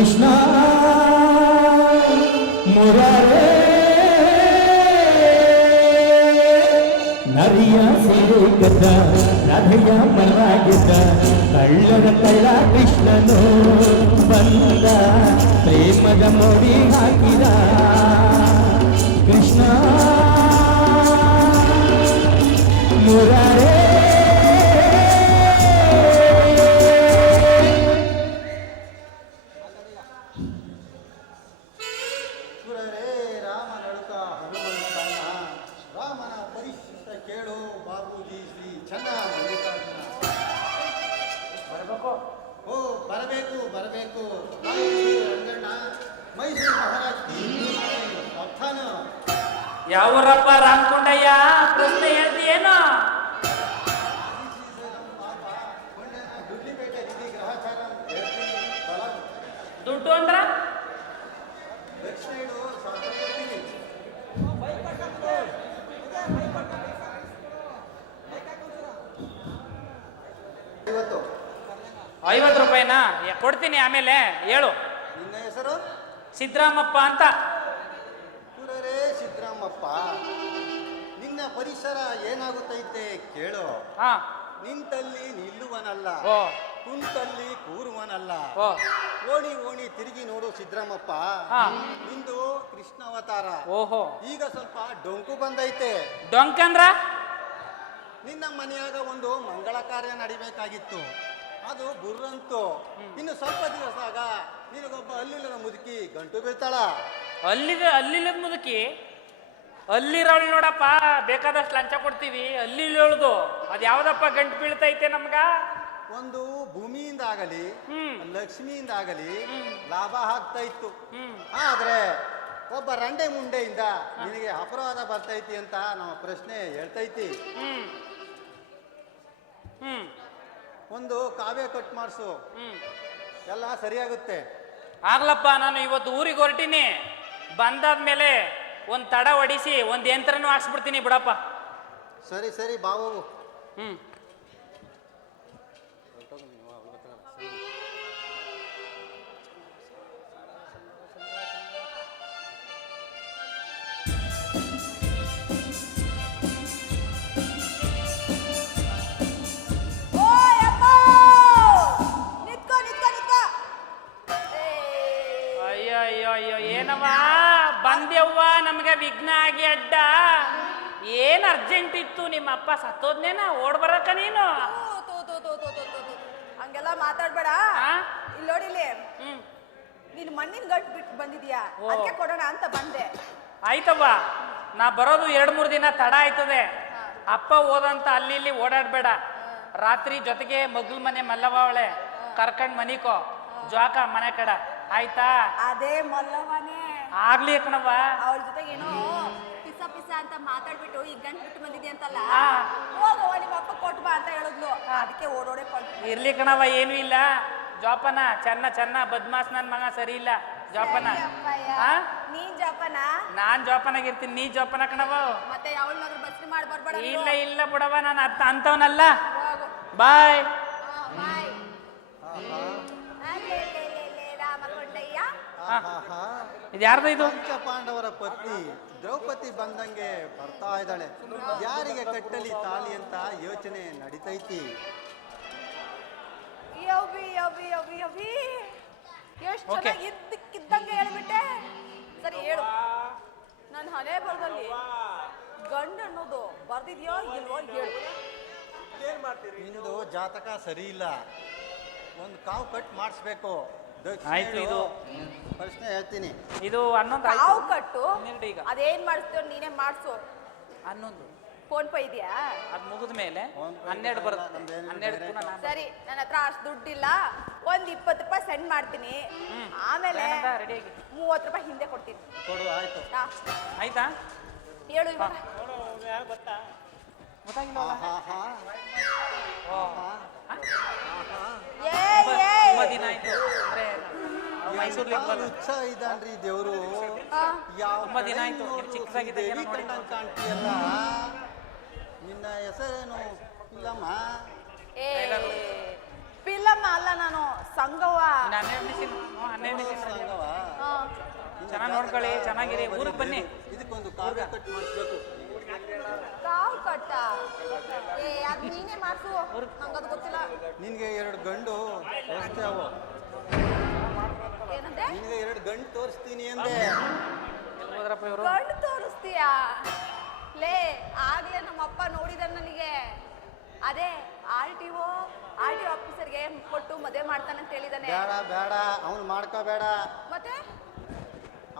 ಕೃಷ್ಣ, ಮುರಾರೇ. ನರಿಯ ಸೀರೆ ನದಿಯ ರಾಧೆಯ ಮನವಾಗಿದ್ದ ಕಳ್ಳರ ಕಳ್ಳ ಕೃಷ್ಣನು ಬಂದ, ಪ್ರೇಮದ ಮೋಡಿ ಹಾಕಿದ. ಕೃಷ್ಣ ಯಾವೂರಪ್ಪ ರಾಮಕೊಂಡಯ್ಯ ಪ್ರಶ್ನೆ ಹೇಳ್ತೀಯೇನೋ ದುಡ್ಡು ಅಂದ್ರ? ಐವತ್ತು ರೂಪಾಯಿನಾ? ಕೊಡ್ತೀನಿ ಆಮೇಲೆ ಹೇಳು. ನಿನ್ನ ಹೆಸರು? ಸಿದ್ದರಾಮಪ್ಪ ಅಂತ. ನಿನ್ನ ಪರಿಸರ ಏನಾಗುತ್ತೈತೆ ಕೇಳು? ಹಾ. ನಿಂತಲ್ಲಿ ನಿಲ್ಲುವನಲ್ಲ ಓ. ಕುಂತಲ್ಲಿ ಕೂರುವನಲ್ಲ. ಓ. ಓಣಿ ಓಣಿ ತಿರುಗಿ ನೋಡು ಸಿದ್ದರಾಮಪ್ಪ. ಹಾ. ನಿಂದು ಕೃಷ್ಣಾವತಾರ ಓಹೋ. ಈಗ ಸ್ವಲ್ಪ ಡೊಂಕು ಬಂದೈತೆ. ಡೊಂಕಂದ್ರ ನಿನ್ನ ಮನೆಯಾಗ ಒಂದು ಮಂಗಳ ಕಾರ್ಯ ನಡಿಬೇಕಾಗಿತ್ತು. ಅದು ಗುರ್ರಂತು. ಇನ್ನು ಸ್ವಲ್ಪ ದಿವಸ ಆಗ ನಿನಗೊಬ್ಬ ಅಲ್ಲಿಲ್ಲದ ಮುದುಕಿ ಗಂಟು ಬೀಳ್ತಾಳ. ಅಲ್ಲಿಗೆ ಅಲ್ಲಿಲ್ಲದ ಮುದುಕಿ? ಅಲ್ಲಿರೋಳು ನೋಡಪ್ಪ ಬೇಕಾದಷ್ಟು ಲಂಚ ಕೊಡ್ತೀವಿ. ಅಲ್ಲಿ ಹೇಳುದು ಅದು ಯಾವ್ದಪ್ಪ ಗಂಟು ಬೀಳ್ತೈತೆ ನಮ್ಗ? ಒಂದು ಭೂಮಿಯಿಂದ ಆಗಲಿ. ಲಕ್ಷ್ಮಿಯಿಂದ ಆಗಲಿ ಲಾಭ ಆಗ್ತಾ ಇತ್ತು. ಆದ್ರೆ ಒಬ್ಬ ರಂಡೆ ಮುಂಡೆಯಿಂದ ನಿನಗೆ ಅಪರಾಧ ಬರ್ತೈತಿ ಅಂತ ನಮ್ಮ ಪ್ರಶ್ನೆ ಹೇಳ್ತೈತಿ. ಒಂದು ಕಾವ್ಯ ಕಟ್ ಮಾಡಿಸು. ಎಲ್ಲ ಸರಿಯಾಗುತ್ತೆ. ಆಗ್ಲಪ್ಪ ನಾನು ಇವತ್ತು ಊರಿಗೆ ಹೊರಟಿನಿ. ಬಂದಾದ್ಮೇಲೆ ಒಂದು ತಡ ಹೊಡಿಸಿ ಒಂದು ಯಂತ್ರನೂ ಹಾಕ್ಸ್ಬಿಡ್ತೀನಿ ಬಿಡಪ್ಪ. ಸರಿ ಸರಿ ಬಾವು ಹ್ಮ್. ಅರ್ಜೆಂಟ್ ಇತ್ತು ನಿಮ್ಮ ಅಪ್ಪ ಸತ್ತೋದ್ನೇನ? ಓಡ್ ಬರಕ ನೀನು? ತೂ ತೂ ತೂ ತೂ ತೂ ತೂ ತೂ. ಹಂಗೆಲ್ಲ ಮಾತಾಡ್ಬೇಡ. ಆ? ಇಲ್ಲಿ ನೋಡಿಲಿ ಹ್ಮ್. ನೀನ್ ಮಣ್ಣಿನ ಗಟ್ ಬಿಟ್ಟು ಬಂದಿದ್ಯಾ? ಓ. ಅದಕ್ಕೆ ಕೊಡೋಣ ಅಂತ ಬಂದೆ. ಆಯ್ತವ್ವ. ನಾ ಬರೋದು ಎರಡ್ ಮೂರ್ ದಿನ ತಡ ಆಯ್ತದೆ. ಅಪ್ಪ ಓದಂತ ಅಲ್ಲಿ ಇಲ್ಲಿ ಓಡಾಡ್ಬೇಡ. ರಾತ್ರಿ ಜೊತೆಗೆ ಮಗ್ಳ ಮನೆ ಮಲ್ಲವ್ವ ಅವಳೆ ಕರ್ಕಂಡ್ ಮನಿಕೋ. ಜ್ವಾಕ ಮನೆ ಕಡ. ಆಯ್ತಾ? ಅದೇ ಮಲ್ಲವನೇ ಆಗ್ಲಿ ಕಣವ್ವ. ಅವ್ರ ಜೊತೆಗೆ ಏನೋ ಪಿಸ ಪಿಸ ಅಂತ ಮಾತಾಡ್ಬಿಟ್ಟು ಈಗ ಗಂಟು ಬಿಟ್ಟು ಬಂದಿದ್ದೆ ಅಂತಲ್ಲ. ಹೋಗವ್ವ ನಿಮ್ಮ ಅಪ್ಪ ಕೊಟ್ಟು ಬಾ ಅಂತ ಹೇಳಿದ್ಲು. ಅದಕ್ಕೆ ಓಡೋಡೆ ಕೊಟ್ಟು ಇರ್ಲಿ ಕಣವ ಏನೂ ಇಲ್ಲ. ಜೋಪನ ಚೆನ್ನ ಚೆನ್ನ ಬದ್ಮಾಸ್ ನನ್ ಮಗ ಸರಿ ಇಲ್ಲ. ಜೋಪನ. ಆ? ನೀನ್ ಜೋಪನ? ನಾನ್ ಜೋಪನಾಗಿರ್ತೀನಿ. ನೀ ಜೋಪನ ಕಣವ ಮತ್ತೆ ಯಾವಳನ್ನಾದ್ರೂ ಬಸ್ರಿ ಮಾಡಿ ಬರ್ಬೇಡ. ಇಲ್ಲ ಇಲ್ಲ ಬಿಡವ ನಾನು ಅರ್ಥ ಅಂತವನಲ್ಲ ಹೋಗು. ಬಾಯ್ ಬಾಯ್ ಇದು ಯಾರ್ದು ಇದು? ಪಾಂಡವರ ಪತ್ನಿ. ದ್ರೌಪದಿ ಬಂದಂಗೆ ಬರ್ತಾ ಇದ್ದಾಳೆ. ಯಾರಿಗೆ ಕಟ್ಟಲಿ ತಾಲಿ ಅಂತ ಯೋಚನೆ ನಡಿತೈತಿ? ಯವ್ವಿ ಯವ್ವಿ ಯವ್ವಿ ಯವ್ವಿ. ಎಷ್ಟು Okay. ಚೆನ್ನಾಗಿ ಇದ್ದಕ್ಕಿದ್ದಂಗೆ ಹೇಳ್ಬಿಟ್ಟೆ. ಸರಿ ಹೇಳು. ನನ್ನ ಹಣೆ ಬರದಲ್ಲಿ ಗಂಡು ಅನ್ನೋದು ಬರ್ದಿದ್ಯೋ ಇಲ್ವೋ ಹೇಳು. ನಿಂದು ಜಾತಕ ಸರಿ ಇಲ್ಲ. ಒಂದು ಕಾವು ಕಟ್ ಮಾಡಿಸ್ಬೇಕು. ಆಯ್ತು ಇದು. ಪ್ರಶ್ನೆ ಹೇಳ್ತೀನಿ. ಇದು ಹನ್ನೊಂದು ಆಯ್ತು. ಕಟ್ಟು? ಹನ್ನೆರಡು ಈಗ. ಅದೇನ್ ಮಾಡಿಸ್ತೀವ ನೀನೇ ಮಾಡಿಸು. ಹನ್ನೊಂದು. ಫೋನ್ ಪೇ ಇದೆಯಾ? ಅದು ಮುಗಿದ ಮೇಲೆ ಹನ್ನೆರಡು ಬರುತ್ತೆ. ನಮ್ದೇನಿಲ್ಲ, ಹನ್ನೆರಡು ಬೇರೆ ಪುನಃ ನಾನು ಸರಿ ನನ್ನ ಹತ್ರ ಅಷ್ಟು ದುಡ್ಡಿಲ್ಲ. ಒಂದ್ ಇಪ್ಪತ್ತು ರೂಪಾಯಿ ಸೆಂಡ್ ಮಾಡ್ತೀನಿ. ಆಮೇಲೆ ರೆಡಿಯಾಗಿ ಮೂವತ್ತು ರೂಪಾಯಿ ಹಿಂದೆ ಕೊಡ್ತೀನಿ. ಕೊಡು ಆಯ್ತು. ಹೇಳು ಇವಾಗ. ಗೊತ್ತಾಗಿಲ್ಲ. ಏ ತುಂಬ- ಏ ತುಂಬ ದಿನ ಆಯ್ತು ಅಂದ್ರೆ ಮೈಸೂರ್ಲಿ ಎಂಥ ಹುಚ್ಚ ಇದ್ದಾನ್ರಿ ದೇವ್ರು. ಯಾವ ತುಂಬಾ ದಿನ ಆಯ್ತು, ನೀವು ಚಿಕ್ಕದಾಗಿದ್ದಾಗ ಏನೋ ಕಾಣ್ತೀಯಲ್ಲ? ನಿನ್ನ ಹೆಸರೇನು? ಇಲ್ಲಮ್ಮ ಏ ಫಿಲಮ್ ಅಲ್ಲ ನಾನು ಸಂಗವ್ವ. ಇನ್ನು ಹನ್ನೆರಡು ನಿಮಿಷ ಹನ್ನೆರಡು ನಿಮಿಷ ನೋಡ್ಕೊಳ್ಳಿ ಚೆನ್ನಾಗಿರಿ. ಊರಿಗೆ ಬನ್ನಿ. ಇದಕ್ಕೊಂದು ಕಾವ್ಯ ಕಟ್ ಮಾಡಿಸ್ಬೇಕು. ಕಾವ್ ಕಟ್ಟ? ಏ ಅದ್ ನೀನೇ ಮಾಡ್ಸು. ನಂಗದು ಗೊತ್ತಿಲ್ಲ. ನಿನಗೆ ಎರಡು ಗಂಡು ಅಷ್ಟೇ ಅವು. ಏನಂದೆ? ನಿನ್ಗೆ ಎರಡು ಗಂಡು ತೋರಿಸ್ತೀನಿ ಅಂದೆ. ಹೋದ್ರಪ್ಪ ಇವರು. ಗಂಡು ತೋರಿಸ್ತೀಯಾ? ಲೇ ಆಗ್ಲೇ ನಮ್ಮಪ್ಪ ನೋಡಿದ ನನಗೆ. ಅದೇ R T O R T ಆಫೀಸರ್ಗೆ ಕೊಟ್ಟು ಮದುವೆ ಮಾಡ್ತಾನಂತ ಹೇಳಿದಾನೆ. ಬೇಡ ಬೇಡ ಅವ್ನು ಮಾಡ್ಕೋಬೇಡ. ಮತ್ತೆ?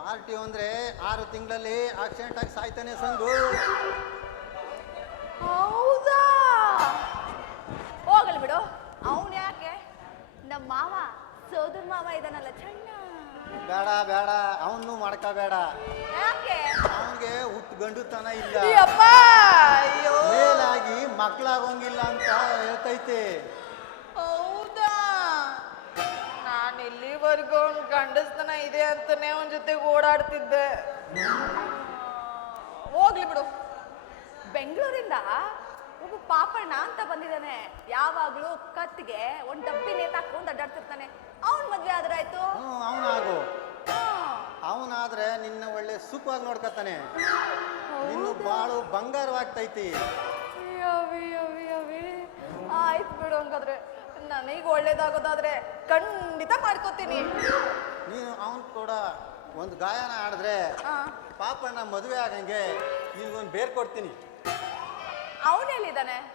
ಆರ್ ಟಿ ಅಂದ್ರೆ ಆರು ತಿಂಗಳಲ್ಲಿ ಆಕ್ಸಿಡೆಂಟ್ ಆಗಿ ಸಾಯ್ತಾನೆ ಸಂಗು. ಹೌದಾ? ಹೋಗಲಿ ಬಿಡು. ಅವನು ಯಾಕೆ? ನಮ್ಮ ಮಾವ ಸೋದರ ಮಾವ ಇದಾನಲ್ಲ ಚಣ್ಣ. ಬೇಡ ಬೇಡ ಅವನು ಮಾಡ್ಕೋಬೇಡ. ಯಾಕೆ? ಅವನಿಗೆ ಹುಟ್ಟು ಗಂಡುತನ ಇಲ್ಲ. ಅಪ್ಪ ಅಯ್ಯೋ! ಮೇಲಾಗಿ ಮಕ್ಕಳಾಗೋಂಗಿಲ್ಲ ಅಂತ ಹೇಳ್ತೈತೆ. ಹೌದಾ? ನಾನು ಇಲ್ಲಿವರೆಗೂ ಅವ್ನು ಗಂಡಸ್ತನ ಇದೆ ಅಂತಾನೆ ಅವನ ಜೊತೆ ಓಡಾಡ್ತಿದ್ದೆ. ಹೋಗ್ಲಿ ಬಿಡು. ಬೆಂಗಳೂರಿಂದ ಒಬ್ಬ ಪಾಪಣ್ಣ ಅಂತ ಬಂದಿದ್ದಾನೆ. ಯಾವಾಗ್ಲೂ ಕತ್ತಿಗೆ ಒಂದ್ ಡಬ್ಬಿ ನೇತಾಕೊಂಡು ಅಡ್ಡಾಡ್ತಿರ್ತಾನೆ. ಅವನ್ ಮದ್ವೆ ಆದ್ರೆ ಆಯ್ತು ಹ್ಞೂ ಅವನಾಗು. ಅವನಾದ್ರೆ ನಿನ್ನ ಒಳ್ಳೆ ಸುಖವಾಗಿ ನೋಡ್ಕೊತಾನೆ. ನಿನ್ನ ಬಾಳು ಬಂಗಾರವಾಗ್ತೈತಿ. ಆಯ್ತು ಬಿಡು ಹಂಗಾದ್ರೆ. ನನಗೆ ಒಳ್ಳೇದಾಗೋದಾದ್ರೆ ಖಂಡಿತ ಮಾಡ್ಕೋತೀನಿ. ನೀನು ಅವನ್ ಕೂಡ ಒಂದು ಗಾಯನ ಆಡಿದ್ರೆ ಪಾಪಣ್ಣ ಮದುವೆ ಆಗಂಗೆ ನಿನ್ಗೊಂದು ಬೇರ್ ಕೊಡ್ತೀನಿ ಅವ್ನ್ ಎಲ್ಲಿದ್ದಾನೆ?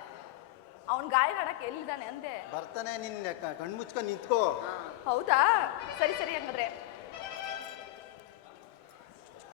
ಅವ್ನ್ ಗಾಯ ಎಲ್ಲಿದ್ದಾನೆ ಅಂದೆ. ಬರ್ತಾನೆ ನಿನ್ನ ಕಣ್ಮುಚ್ಕೊಂಡ್ ನಿಂತ್ಕೋ. ಹೌದಾ? ಸರಿ ಸರಿ ಹಂಗಾದ್ರೆ.